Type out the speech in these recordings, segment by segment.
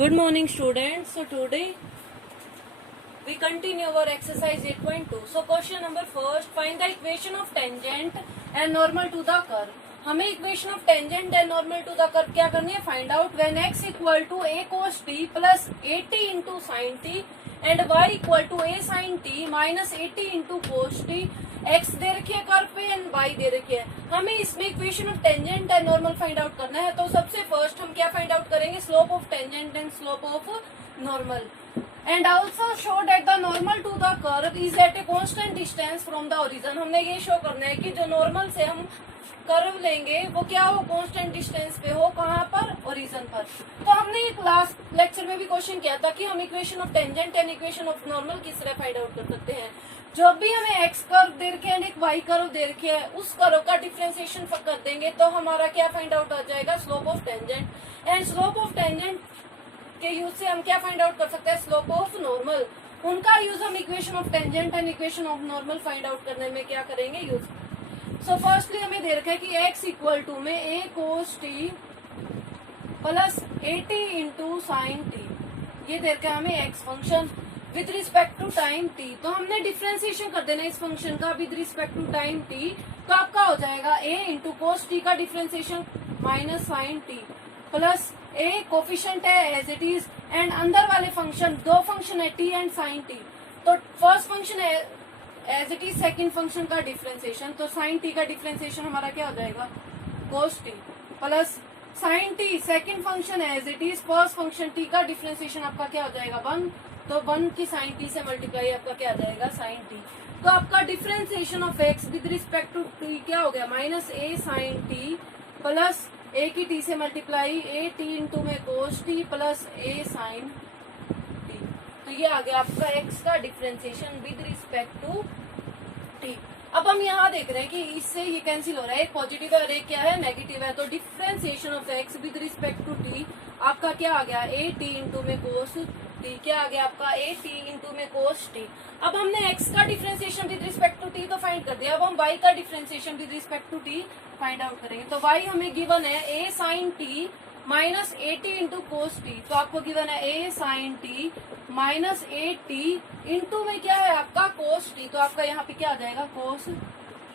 Good morning, students. So today we continue our exercise 8.2. So question number first, find the equation of tangent and normal to the curve. हमें equation of tangent and normal to the curve क्या करनी है, find out when x equal to a cos t plus 80 into sine t and y equal to a sin t minus 80 into cos t. x दे रखी है curve पे and y दे रखी है. हमें इसमें equation of tangent and normal find out करना है. तो सबसे फर्स्ट हम क्या फाइंड आउट करेंगे, slope of tangent and slope of normal. And also show that the normal to the curve is at a constant distance from the origin. हमने ये show करना है कि जो नॉर्मल से हम कर्व लेंगे वो क्या हो, कांस्टेंट डिस्टेंस पे हो. कहाँ पर, ओरिजिन पर. तो हमने एक लास्ट लेक्चर में भी क्वेश्चन किया था कि हम equation of tangent and equation of normal किस तरह फाइंड आउट कर सकते हैं. जब भी हमें एक्स कर्व दे रखे है, एक वाई कर्व दे रखे है, उस कर्व का डिफरेंशिएशन कर देंगे तो हमारा क्या फाइंड आउट आ जाएगा, slope of tangent. And slope of tangent के यूज से हम क्या फाइंड आउट कर सकते हैं, स्लोप ऑफ नॉर्मल. उनका यूज हम equation of tangent and equation of normal find out करने में क्या करेंगे, यूज. सो फर्स्टली हमें दे रखा है कि x इक्वल टू में a cos t plus 80 into sine t. ये दे रखा है हमें x function with respect to time t. तो हमने डिफरेंशिएशन कर देना इस फंक्शन का with respect to time t. तो आपका हो जाएगा a इंटू कोस टी का differentiation minus sine t plus a coefficient है एज इट इज एंड अंदर वाले फंक्शन, दो फंक्शन है t एंड साइन टी. तो फर्स्ट फंक्शन है as it is second function का डिफरेंशिएशन. तो साइन टी का डिफरेंशिएशन हमारा क्या हो जाएगा, cos t plus sine t second function as it is first function t का डिफरेंशिएशन आपका क्या हो जाएगा, 1. तो 1 की साइन टी से मल्टीप्लाई आपका क्या आ जाएगा, साइन टी. तो आपका differentiation of x with respect to t क्या हो गया, minus a sine t plus a की टी से मल्टीप्लाई ए टी इंटू में cos t plus a sine. तो ये आ गया आपका x का differentiation with respect to t. अब हम यहाँ देख रहे हैं कि इससे ये कैंसिल हो रहा है, एक पॉजिटिव है और एक क्या है, नेगेटिव है. तो differentiation of x with respect to t आपका क्या आ गया, a t इंटू में कोस t. क्या आ गया आपका, a t इंटू में कोस t. अब हमने x का differentiation with respect to t तो फाइंड कर दिया. अब हम y का differentiation with respect to t find out करेंगे. तो y हमें गिवन है a sine t minus 80 into cos t. तो आपको गिवन है a sine t minus 80 into में क्या है आपका, कोस टी. तो आपका यहाँ पे क्या आ जाएगा, कोस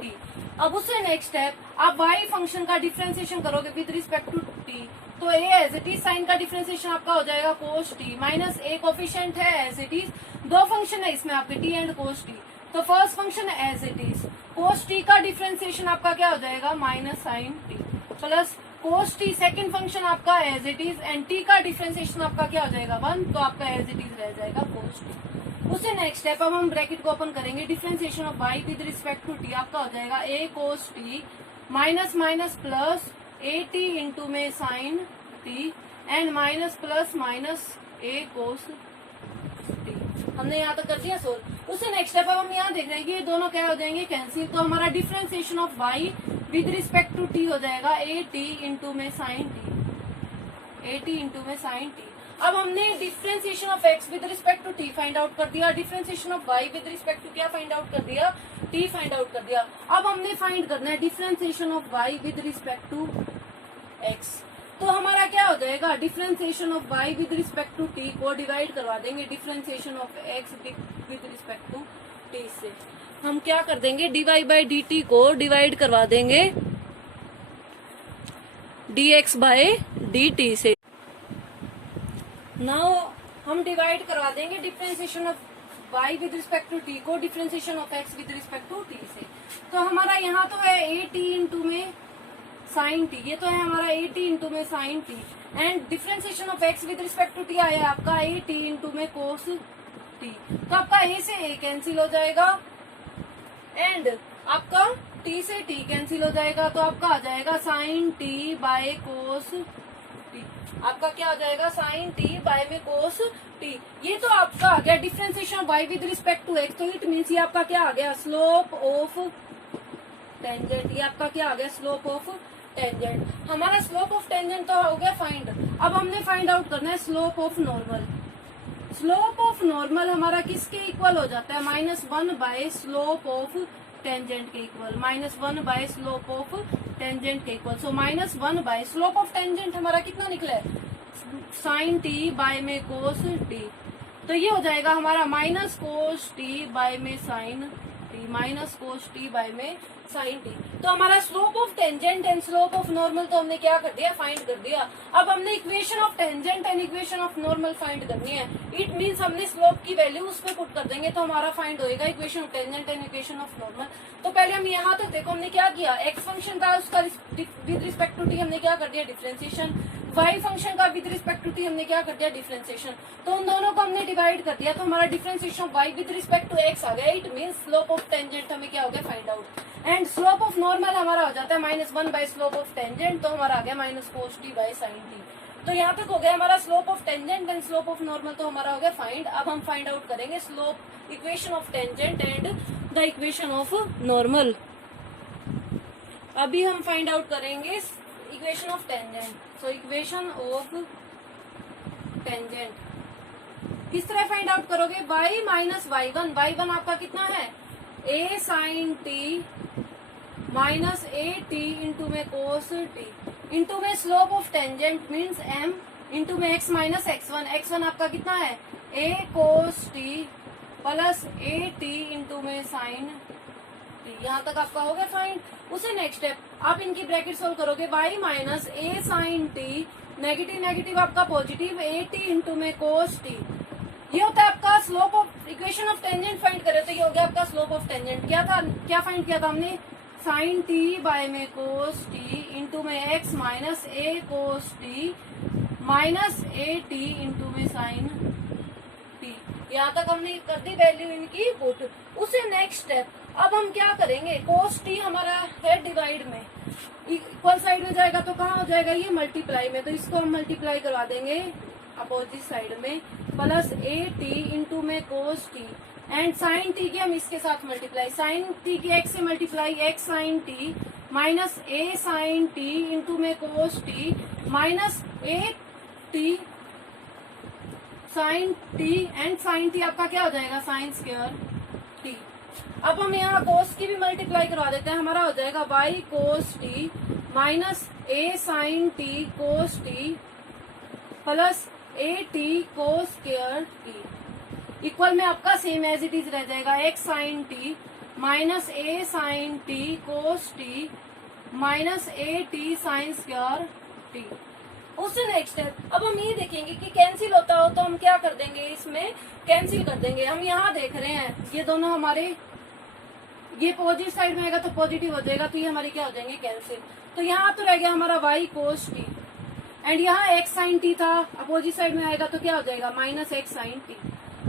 टी. अब उससे नेक्स्ट स्टेप आप y फंक्शन का डिफरेंशिएशन करोगे विद रिस्पेक्ट टू टी. तो a as it is sine का डिफरेंशिएशन आपका हो जाएगा cos t minus a coefficient है एज इट इज, दो फंक्शन है इसमें आपके t एंड कोस टी. तो फर्स्ट फंक्शन है as it is, cos t का डिफरेंशिएशन आपका क्या हो जाएगा, minus sine t plus cos t second function आपका as it is and T का डिफरेंशिएशन आपका क्या हो जाएगा, 1. तो आपका एज इट इज रह जाएगा कोस टी. उससे नेक्स्ट स्टेप अब हम ब्रैकेट को ओपन करेंगे. Differentiation of y with respect to t आपका हो जाएगा a cos t minus minus plus a t into में sine t and minus plus minus a cos t. हमने यहाँ तक कर दिया सोल्व. उससे नेक्स्ट स्टेप अब हम यहाँ देख रहे हैं कि ये दोनों क्या हो जाएंगे, कैंसिल. तो हमारा differentiation of y with respect to t हो जाएगा ए टी इंटू में sine t, a t into में साइन टी. अब हमने differentiation of x with respect to t find out कर दिया. Differentiation of y with respect to क्या find out कर दिया, t फाइंड आउट कर दिया. अब हमने फाइंड करना है differentiation of y with respect to x. तो हमारा क्या हो जाएगा, differentiation of y with respect to t को डिवाइड करवा देंगे differentiation of x with respect to t से. हम क्या कर देंगे, dy बाई डी टी को डिवाइड करवा देंगे dx बाय dt से. नाउ हम डिवाइड करवा देंगे differentiation of y with respect to t को differentiation of x with respect to t से. तो हमारा यहाँ तो है a t इंटू में साइन टी, ये तो है हमारा a t इंटू में sine t and differentiation of x with respect to t आया आपका a t इंटू में कोस टी. तो आपका a से a कैंसिल हो जाएगा एंड आपका t से t कैंसिल हो जाएगा. तो आपका आ जाएगा sine t by cos t. आपका क्या आ जाएगा, साइन टी बाय में कोस टी. ये तो आपका आ गया differentiation of y with respect to x. तो इट मीन्स ये आपका क्या आ गया, स्लोप ऑफ टेंजेंट. ये आपका क्या आ गया, स्लोप ऑफ टेंजेंट. हमारा स्लोप ऑफ टेंजेंट तो हो गया फाइंड. अब हमने फाइंड आउट करना है slope of normal. Slope of normal हमारा किसके इक्वल हो जाता है, -1 बाय स्लोप ऑफ टेंजेंट के equal, -1 by slope of tangent के equal. So -1 by slope of tangent हमारा कितना निकला है, साइन टी बाय में कोस टी। तो ये हो जाएगा हमारा माइनस कोस टी बाय में sine t, minus cos t by में साइन टी। तो हमारा slope of tangent and slope of normal तो हमने क्या कर दिया, फाइंड कर दिया। अब हमने equation of tangent and equation of normal find करनी है। इट मींस हमने स्लोप की वैल्यू उस पर पुट कर देंगे तो हमारा फाइंड होएगा equation of tangent and equation of normal. तो पहले हम यहाँ तक देखो हमने क्या किया, एक्स फंक्शन था उसका विद रिस्पेक्ट टू टी हमने क्या कर दिया, डिफरेंशिएशन। वाई फंक्शन का विद रिस्पेक्ट टू टी हमने क्या कर दिया, डिफरेंशिएशन। तो उन दोनों को हमने डिवाइड कर दिया तो हमारा differentiation of y with respect to x आ गया। It means slope of tangent हमें क्या हो गया, find out. And slope of normal हमारा हो जाता है -1 बाय स्लोप ऑफ टेंजेंट, तो हमारा आ गया minus cos t by sine t. तो यहाँ तक हो गया हमारा slope of tangent and slope of normal, तो हमारा हो गया फाइंड। अब हम फाइंड आउट करेंगे slope equation of tangent and the equation of normal. अभी हम फाइंड आउट करेंगे equation of tangent. So equation of tangent किस तरह फाइंड आउट करोगे, y माइनस y1, y1 आपका कितना है, a sine t minus a t into में कोस टी इंटू में slope of tangent means m into में x माइनस x1, x1 आपका कितना है a cos t plus a t into में साइन टी। यहाँ तक आपका हो गया फाइंड। उसे नेक्स्ट स्टेप आप इनकी ब्रैकेट सोल्व करोगे, y minus a sine T, negative negative आपका पॉजिटिव, ए टी इंटू में कोस टी। ये होता है आपका slope of equation of tangent find करे तो ये हो गया आपका स्लोप ऑफ टेंजेंट। क्या था, क्या फाइंड किया था हमने, साइन टी बाय में कोस टी इंटू में x minus A cos t minus a t into में साइन टी। यहाँ तक हमने कर दी वैल्यू इनकी पुट। उसे नेक्स्ट स्टेप अब हम क्या करेंगे, कोस टी हमारा है डिवाइड में, इक्वल साइड में जाएगा तो कहाँ हो जाएगा, ये मल्टीप्लाई में, तो इसको हम मल्टीप्लाई करवा देंगे अपोजिट साइड में, प्लस ए टी इंटू में cos t and sine t की हम इसके साथ मल्टीप्लाई, साइन टी की एक्स से multiply, x sine t minus a sine t into में cos t minus a t sine t and sine t आपका क्या हो जाएगा, साइन स्क्वायर टी। अब हम यहाँ कोस की भी मल्टीप्लाई करवा देते हैं, हमारा हो जाएगा y cos t minus a sine t cos t plus a t cos square t equal में आपका सेम एज इट इज रह जाएगा, x sine t minus a sine t cos t minus a t sine square t. उससे next step अब हम ये देखेंगे कि कैंसिल होता हो तो हम क्या कर देंगे, इसमें कैंसिल कर देंगे। हम यहाँ देख रहे हैं ये दोनों हमारे, ये पॉजिटिव साइड में आएगा तो पॉजिटिव हो जाएगा, तो ये हमारे क्या हो जाएंगे, कैंसिल। तो यहाँ तो रह गया हमारा y कोस टी एंड यहाँ x साइन टी था, अपोजिट साइड में आएगा तो क्या हो जाएगा, माइनस x साइन टी।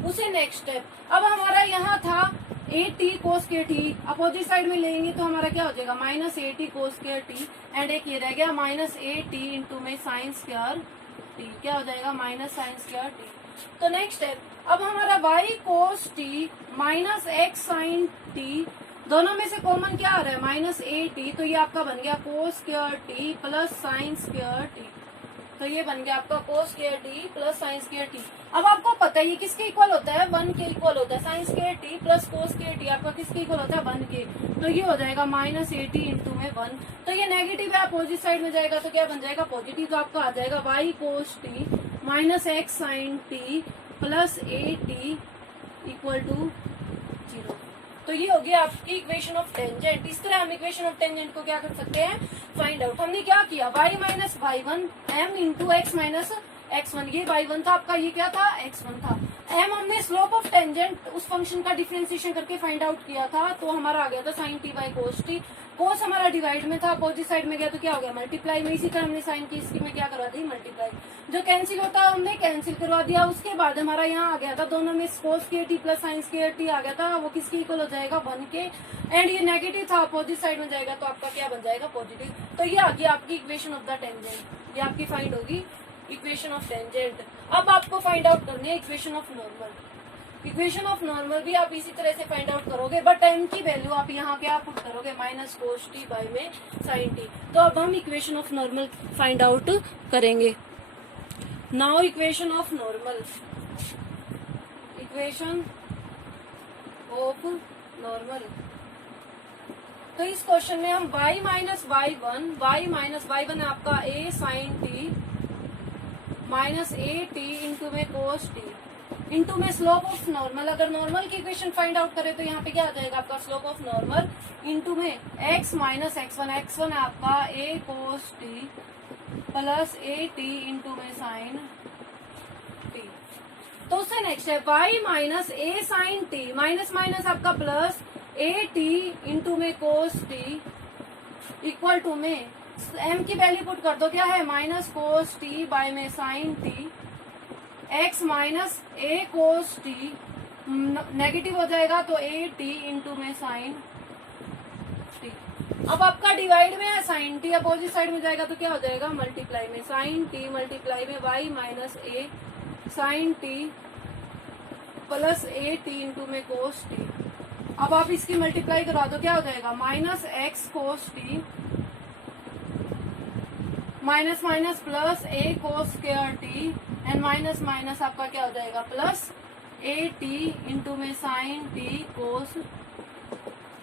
उसे नेक्स्ट स्टेप अब हमारा यहाँ था ए टी कोस के टी, अपोजिट साइड में लेंगे तो हमारा क्या हो जाएगा, माइनस ए टी कोस के टी एंड एक ये रह गया माइनस ए टी इंटू में साइन स्क्वायर टी, क्या हो जाएगा, माइनस साइन स्क्वायर टी। तो नेक्स्ट स्टेप अब हमारा y cos t minus x sine t, दोनों में से कॉमन क्या आ रहा है, माइनस ए टी, तो ये आपका बन गया कोस square t plus sign square t. तो ये बन गया आपका कोस square t plus sign square T. अब आपको पता है ये किसके इक्वल होता है, 1 के इक्वल होता है, sign square t plus cos square T आपका किसके इक्वल होता है, 1 के। तो ये हो जाएगा माइनस ए टी इंटू में 1, तो ये नेगेटिव है, अपोजिट साइड में जाएगा तो क्या बन जाएगा, पॉजिटिव। तो आपका आ जाएगा y cos t minus x sine t plus a t equal to 0। तो ये हो गया आपकी इक्वेशन ऑफ टेंजेंट। इस तरह हम इक्वेशन ऑफ टेंजेंट को क्या कर सकते हैं, फाइंड आउट। हमने क्या किया, y minus y1 m into x minus x1, ये y1 था आपका, ये क्या था, x1 था। m हमने स्लोप ऑफ टेंजेंट उस फंक्शन का डिफरेंशिएशन करके फाइंड आउट किया था, तो हमारा आ गया था sine t by cos t. Cos हमारा डिवाइड में था, अपोजिट साइड में गया तो क्या हो गया, मल्टीप्लाई में। इसी तरह हमने साइन की इसकी में क्या करवा दी, मल्टीप्लाई। जो कैंसिल होता है हमने कैंसिल करवा दिया। उसके बाद हमारा यहाँ आ गया था दोनों में कोस के टी प्लस साइन के टी आ गया था, वो किसके इक्वल हो जाएगा, 1 के। एंड ये नेगेटिव था, अपोजिट साइड में जाएगा तो आपका क्या बन जाएगा, पॉजिटिव। तो ये आ गया आपकी इक्वेशन ऑफ द टेंजेंट, ये आपकी फाइंड होगी इक्वेशन ऑफ टेंजेंट। अब आपको फाइंड आउट करनी है equation of normal. Equation of normal भी आप इसी तरह से फाइंड आउट करोगे, बट m की वैल्यू आप यहाँ क्या पुट करोगे, माइनस कोस टी बाय में साइन टी। तो अब हम equation of normal find out करेंगे। Now equation of normal, equation of normal. तो इस क्वेश्चन में हम y माइनस y1 है आपका a sine t minus a t into में कोस टी इंटू में स्लोप ऑफ नॉर्मल। अगर नॉर्मल की इक्वेशन फाइंड आउट करें तो यहाँ पे क्या आ जाएगा आपका स्लोप ऑफ नॉर्मल इंटू में x माइनस x1 है आपका a cos t plus a t into में साइन टी। तो उससे नेक्स्ट है y minus a sine t minus minus आपका प्लस ए टी इंटू में कोस टी इक्वल टू में m की वैल्यू पुट कर दो, क्या है माइनस कोस टी बाय में साइन टी x माइनस ए कोस टी नेगेटिव हो जाएगा तो ए टी इंटू में साइन टी। अब आपका डिवाइड में है साइन टी, अपोजिट साइड में जाएगा तो क्या हो जाएगा मल्टीप्लाई में साइन टी मल्टीप्लाई में y minus a sine t plus a t into में कोस टी। अब आप इसकी मल्टीप्लाई करा दो, क्या हो जाएगा minus x cos t minus minus plus a cos square T and minus minus आपका क्या हो जाएगा प्लस ए टी इंटू में साइन टी कोस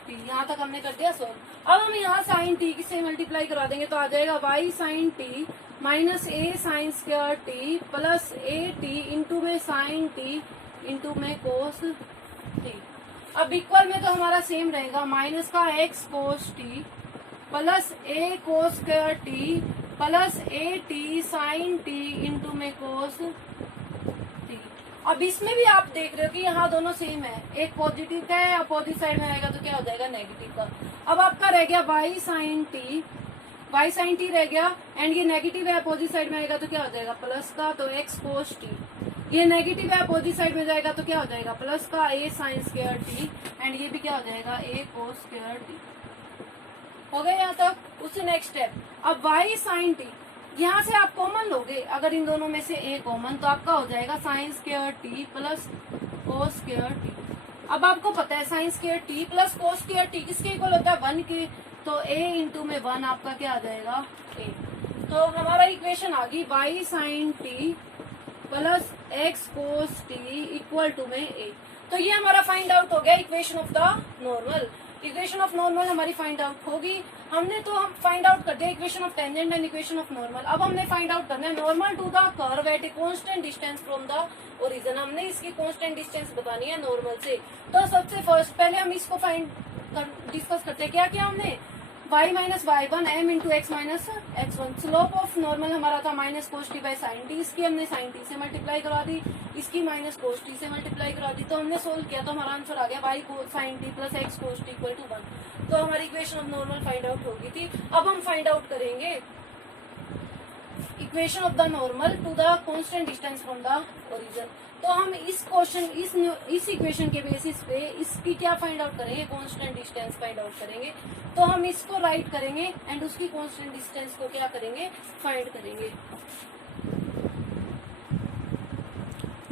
टी। यहाँ तक हमने कर दिया सॉल्व। अब हम यहाँ साइन टी से मल्टीप्लाई करा देंगे तो आ जाएगा y sine t minus a sine square t plus a t into में साइन टी इंटू में कोस टी। अब इक्वल में तो हमारा सेम रहेगा माइनस का x cos t plus a cos square t plus a t sine t into में cos t. अब इसमें भी आप देख रहे हो कि यहाँ दोनों सेम है, एक पॉजिटिव का है अपोजिट साइड में आएगा तो क्या हो जाएगा नेगेटिव का। अब आपका रह गया वाई साइन टी रह गया एंड ये नेगेटिव है अपोजिट साइड में आएगा तो क्या हो जाएगा प्लस का तो एक्स कोस टी। ये नेगेटिव है अपोजिट साइड में जाएगा तो क्या हो जाएगा प्लस का ए साइन स्क्वायर टी एंड ये भी क्या हो जाएगा ए कोस स्क्वायर टी। हो गया यहाँ तक। उससे नेक्स्ट स्टेप, अब y साइन टी यहाँ से आप कॉमन लोगे, अगर इन दोनों में से a कॉमन तो आपका हो जाएगा sign square t plus cos square T. अब आपको पता है sign square t plus cos square T किसके इक्वल होता है 1 के, तो a इंटू में 1 आपका क्या आ जाएगा a। तो हमारा इक्वेशन आ गई y sine t plus x cos t equal to में a। तो ये हमारा फाइंड आउट हो गया equation of the normal. Equation of normal हमारी फाइंड आउट होगी। हमने तो हम फाइंड आउट कर दिया equation of tangent and equation of normal. अब हमने फाइंड आउट करना है normal to the curve at a constant distance from the origin. हमने इसकी कांस्टेंट डिस्टेंस बतानी है नॉर्मल से। तो सबसे फर्स्ट पहले हम इसको डिस्कस करते हैं। क्या किया हमने y minus y one m into x minus x one. Slope of normal हमारा था minus cos t by sine t, इसकी हमने साइन टी से मल्टीप्लाई करवा दी, इसकी माइनस कोस टी से मल्टीप्लाई करवा दी। तो हमने सोल्व किया तो हमारा आंसर आ गया y sine t plus x cos t equal to 1। तो हमारी equation of normal find out होगी थी। अब हम फाइंड आउट करेंगे equation of the normal to the constant distance from the origin. तो हम इस क्वेश्चन इस इक्वेशन के बेसिस पे इसकी क्या फाइंड आउट करेंगे कांस्टेंट डिस्टेंस फाइंड आउट करेंगे। तो हम इसको राइट करेंगे एंड उसकी कांस्टेंट डिस्टेंस को क्या करेंगे फाइंड करेंगे।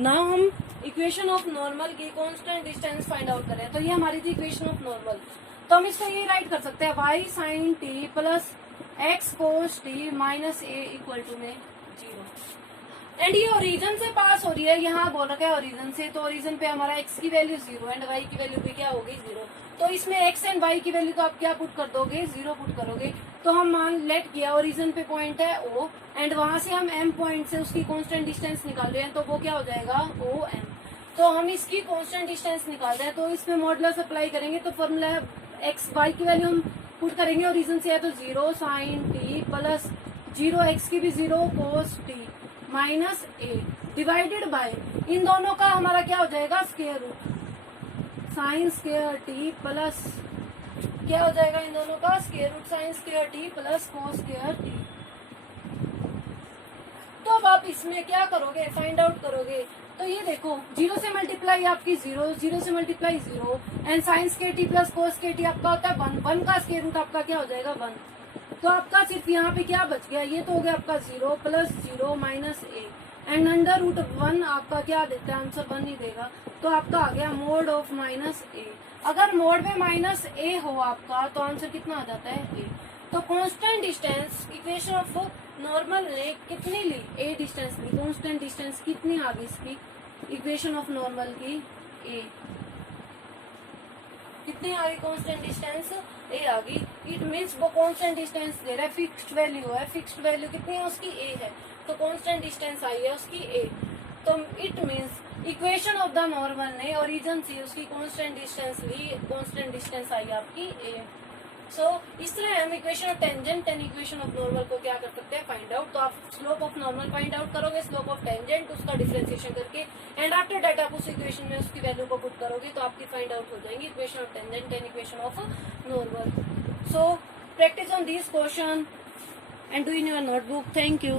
नाउ हम इक्वेशन ऑफ नॉर्मल की कांस्टेंट डिस्टेंस फाइंड आउट करें तो ये हमारी थी इक्वेशन ऑफ नॉर्मल। तो हम इसको ये राइट कर सकते हैं y sine t plus x cos t minus a equal to में 0। एंड ये ओरिजिन से पास हो रही है, यहाँ बोल रखा है ओरिजिन से, तो ओरिजिन पे हमारा x की वैल्यू 0 एंड y की वैल्यू भी क्या होगी 0। तो इसमें x एंड y की वैल्यू तो आप क्या पुट कर दोगे 0 पुट करोगे। तो हम मान लेट किया ओरिजिन पे पॉइंट है O एंड वहां से हम m पॉइंट से उसकी कांस्टेंट डिस्टेंस निकाल रहे हैं तो वो क्या हो जाएगा OM। तो हम इसकी कांस्टेंट डिस्टेंस निकाल रहे हैं तो इसमें मॉडुलस अप्लाई करेंगे तो फॉर्मूला है x y की वैल्यू हम पुट करेंगे ओरिजिन से है तो 0 साइन टी प्लस 0 x की भी 0 cos t minus a divided by इन दोनों का हमारा क्या हो जाएगा square root sine square t plus क्या हो जाएगा इन दोनों का square root sine square t plus cos square t. तो अब आप इसमें क्या करोगे फाइंड आउट करोगे तो ये देखो 0 से मल्टीप्लाई आपकी 0, 0 से multiply 0 and sign square t plus cos square T आपका होता है 1, 1 का स्क्वायर रूट आपका क्या हो जाएगा 1। तो आपका सिर्फ यहाँ पे क्या बच गया, ये तो हो गया आपका 0 plus 0 minus a and under root 1 आपका क्या देता है आंसर 1 ही देगा। तो आपका आ गया मोड ऑफ माइनस ए। अगर मोड में माइनस ए हो आपका तो आंसर कितना आ जाता है ए। तो constant distance equation of normal ने कितनी ली ए डिस्टेंस ली, कांस्टेंट डिस्टेंस कितनी आ गई इसकी इक्वेशन ऑफ नॉर्मल की ए कितनी आ गई कांस्टेंट डिस्टेंस ए आ गई। इट मीन्स वो कांस्टेंट डिस्टेंस दे रहा है फिक्स्ड वैल्यू है, फिक्स्ड वैल्यू कितनी है उसकी ए है। तो कांस्टेंट डिस्टेंस आई है उसकी a, तो it means equation of the normal ने ओरिजिन से उसकी कांस्टेंट डिस्टेंस ली, कांस्टेंट डिस्टेंस आई आपकी a। सो इसलिए हम equation of tangent and equation of normal को क्या कर सकते हैं, फाइंड आउट। तो आप slope of normal find out करोगे, स्लोप ऑफ टेंजेंट उसका डिफरेंशिएशन करके, एंड आफ्टर दैट आप उस इक्वेशन में उसकी वैल्यू को पुट करोगे तो आपकी फाइंड आउट हो जाएंगी equation of tangent and equation of normal. So practice on this question and do in your notebook. Thank you.